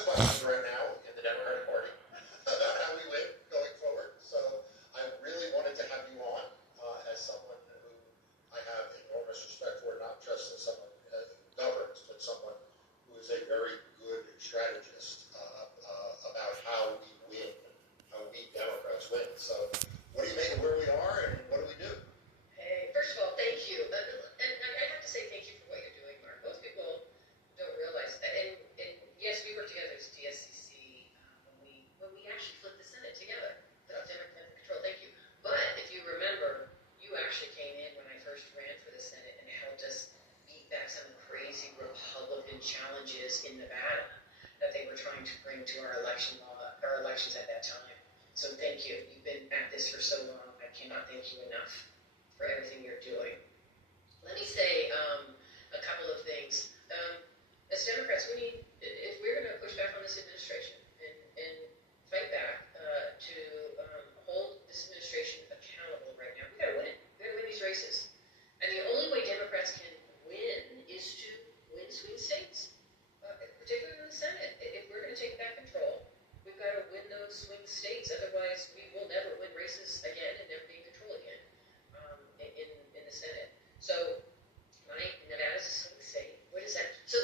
of questions right now in the Democratic Party about how we win going forward. So I really wanted to have you on as someone who I have enormous respect for, not just as someone who governs, but someone who is a very good strategist about how we win, how we Democrats win. So what do you make of where we are and what do we do? Hey, first of all, thank you. And I have to say thank you for what you're doing, Mark. Most people don't realize that. And yes, we worked together as DSCC when we actually flipped the Senate together, put out Democratic control. Thank you. But if you remember, you actually came in when I first ran for the Senate and helped us beat back some crazy Republican challenges in Nevada that they were trying to bring to our elections at that time. So thank you. You've been at this for so long. I cannot thank you enough for everything you're doing. Let me say a couple of things. As Democrats, if we're going to push back on this administration and fight back to hold this administration accountable right now, we got to win. We got to win these races. And the only way Democrats can win is to win swing states, particularly in the Senate. If we're going to take back control, we've got to win those swing states. Otherwise, we will never win races again and never be in control again in the Senate. So Nevada's a swing state. What is that? So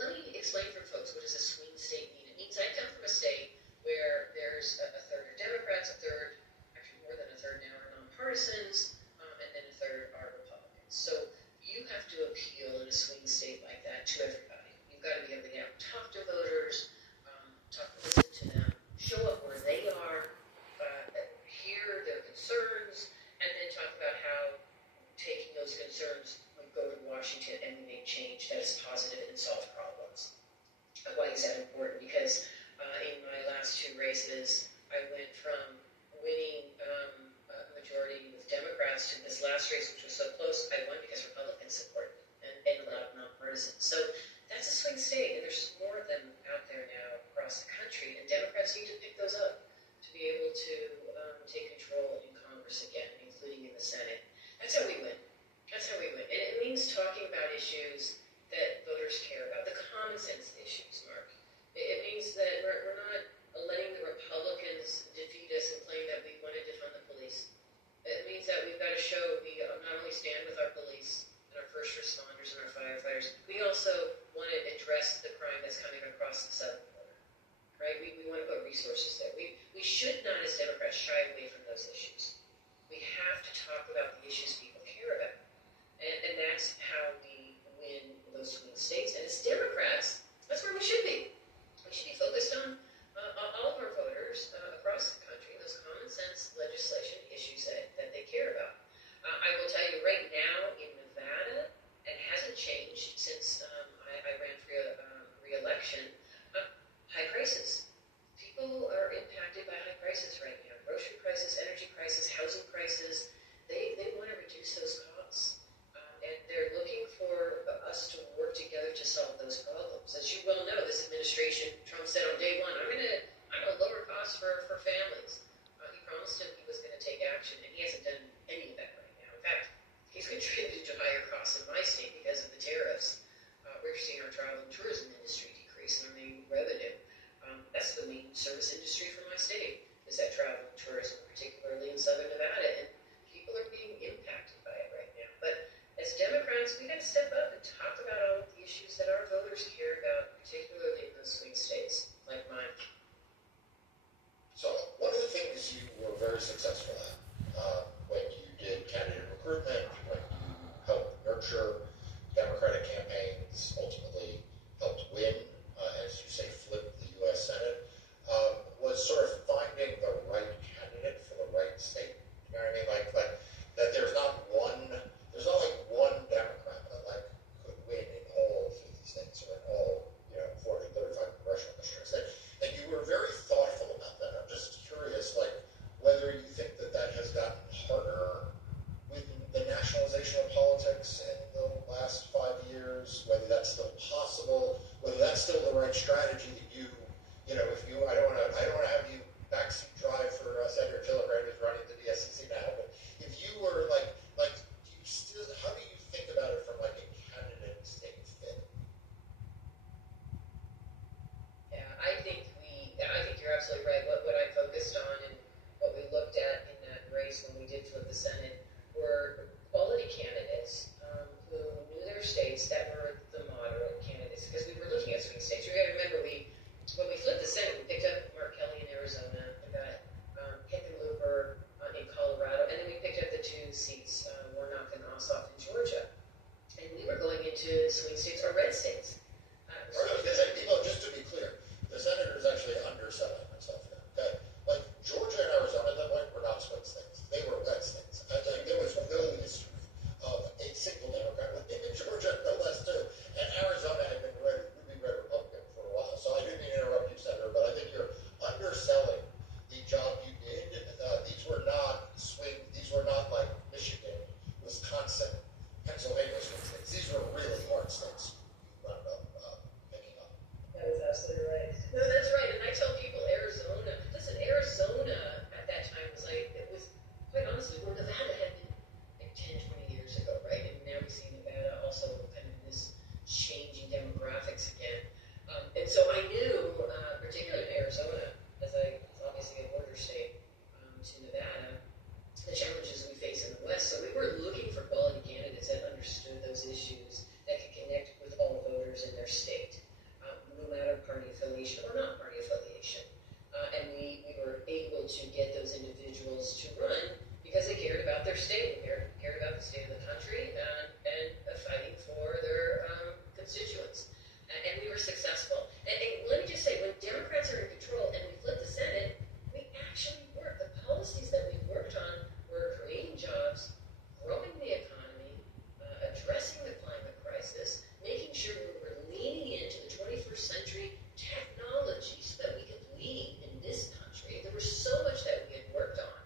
let me explain for folks, what does a swing state mean? It means I come from a state where there's a third are Democrats, a third, actually more than a third now, are nonpartisans, and then a third are Republicans. So you have to appeal in a swing state like that to everybody. You've got to be able to get out and talk to voters, listen to them, show up where they are, hear their concerns, and then talk about how taking those concerns would go to Washington and we make change that is positive and solve problems. Why is that important? Because in my last two races, I went from winning a majority with Democrats to this last race, which was so close, I won because Republicans supported me and a lot of nonpartisans. So that's a swing state, and there's more of them out there now across the country, and Democrats need to pick those up to be able to take control in Congress again, including in the Senate. That's how we win. That's how we win. And it means talking about issues that voters care about, the common sense issues, Mark. It means that we're not letting the Republicans defeat us and claim that we want to defund the police. It means that we've got to show we not only stand with our police and our first responders and our firefighters, we also want to address the crime that's coming across the southern border, right? We want to put resources there. We should not, as Democrats, shy away from those issues. We have to talk about the issues people care about. And that's how we win those swing states. And as Democrats, that's where we should be. We should be focused on all of our voters across the country, those common sense legislation issues that they care about. I will tell you right now in Nevada, it hasn't changed since I ran for re-election, high prices. People are impacted by high prices right now. Grocery prices, energy prices, housing prices. They want to reduce those costs. And they're looking for us to work together to solve those problems. As you well know, this administration, Trump said on day one, I'm gonna lower costs for families. He promised him he was going to take action, and he hasn't done any of that right now. In fact, he's contributed to higher costs in my state because of the tariffs. We're seeing our travel and tourism industry decrease in our main revenue. That's the main service industry for my state, is that travel and tourism, particularly in southern Nevada, and people are being impacted by it right now. But as Democrats, we got to step up and talk about all of the issues that our voters care about, particularly in those swing states like mine. So one of the things you were very successful at when you did candidate recruitment, when you helped nurture Democratic campaigns, ultimately helped win, as you say, flip the U.S. Senate, was sort of finding the right candidate for the right state. You know what I mean? Like that there's not like one Democrat that could win in all 50 states or in all 435 congressional districts. And you were very thoughtful about that. I'm just curious, whether you think that has gotten harder with the nationalization of politics in the last 5 years, whether that's still possible, whether that's still the right strategy that I don't want to have you backseat drive for Senator Gillibrand, who's running the DSCC now, but if you were how do you think about it from a candidate state fit? Yeah, I think you're absolutely right. What I focused on and what we looked at in that race when we did flip the Senate were quality candidates who knew their states, that were the moderate candidates, because we were looking at swing states. You got to remember, when we flipped the Senate, we picked up Mark Kelly in Arizona and got Hickenlooper in Colorado, and then we picked up the two seats, Warnock and Ossoff in Georgia. And we were going into swing states or red states. Just to be clear, the senators actually underselling themselves here. Okay, like Georgia and Arizona at that point were not swing states; they were red states. There was no history of a single Democrat in Georgia, no less too. And Arizona had been red Republican for a while. So I didn't mean to interrupt you, Senator, but I think you're underselling the job you did. These were not swing. These were not like Michigan, Wisconsin, Pennsylvania swing states. These were really hard states. You wound up picking up. That is absolutely right. No, that's right. And I tell people Arizona at that time was like, it was quite honestly where Nevada had been like 10, 20 years ago, right? And now we see Nevada also kind of in this changing demographics again. And so I knew, particularly in Arizona, as it's obviously a border state to Nevada, the challenges we face in the West. So we were looking for quality candidates that understood those issues, that could connect with all voters in their state, no matter party affiliation or not party affiliation. And we were able to get those individuals to run because they cared about their state, cared about the state of the country, and fighting for their constituents. And we were successful. And let me just say, when Democrats are in control and we flip the Senate, we actually work. The policies that we worked on were creating jobs, growing the economy, addressing the climate crisis, making sure we were leaning into the 21st century technology so that we could lead in this country. There was so much that we had worked on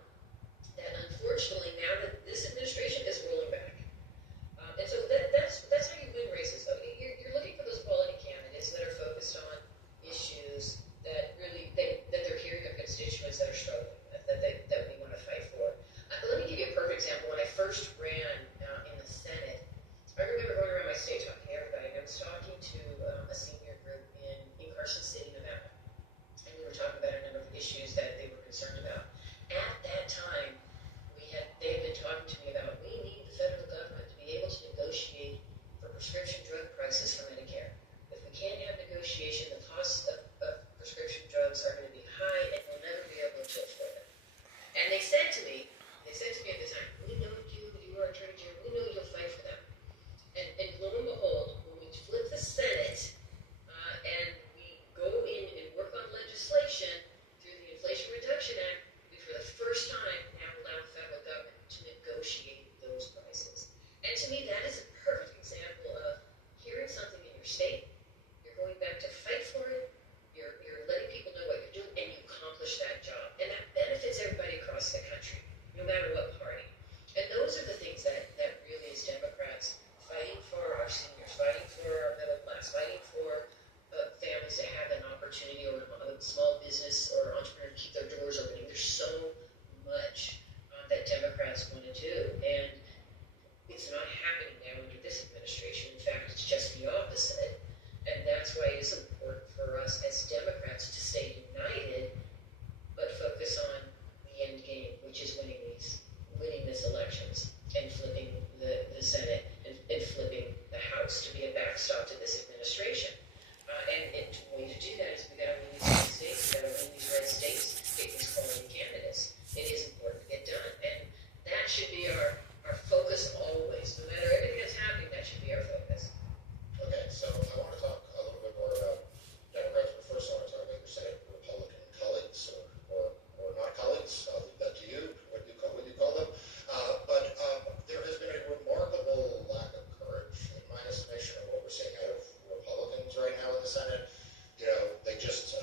that unfortunately now that this administration is rolling back. And so that's how you win races, though. You're looking for those quality candidates that are focused on issues that really that they're hearing their constituents that are struggling with, that we want to fight for. Let me give you a perfect example. When I first ran in the Senate, I remember going around my state talking to everybody, and I was talking to a senior group in Carson City, Nevada, and we were talking about a number of issues that they were concerned about. At that time, they had been talking to me about, we need the federal government to be able to negotiate for prescription drug prices for Medicare. If we can't have negotiation, the costs of prescription drugs are going to be high, and we'll never be able to afford it. And they said to me at the time, we know you are Attorney General, we know you'll fight for them. And lo and behold, when we flip the Senate and we go in and work on legislation through the Inflation Reduction Act, we for the first time now allow the federal government to negotiate those prices. And to me, that is a perfect example of hearing something in your state, you're going back to fight for it, you're letting people know what you're doing, and you accomplish that job. And that benefits everybody across the country, no matter what party. And those are the things that really, as Democrats, fighting for our seniors, fighting for our middle class, fighting for families to have an opportunity, or a small business or entrepreneur to keep their doors opening. There's so much that Democrats want to do, and it's not happening now under this administration. In fact, it's just the opposite. And that's why it is important for us as Democrats to stay united, but focus on the end game, which is winning these elections and flipping the Senate and flipping the House to be a backstop to this administration. And the way to do that is we got to win these red states, we got to win these red states, get these quality candidates. It is important to get done, and that should be our focus always. No matter everything that's happening, that should be our focus. Okay, so I want to talk a little bit more about Democrats, but first I want to talk about your Senate Republican colleagues or not colleagues. I'll leave that to you, what you call them. But there has been a remarkable lack of courage, in my estimation, of what we're seeing out of Republicans right now in the Senate. You know, they just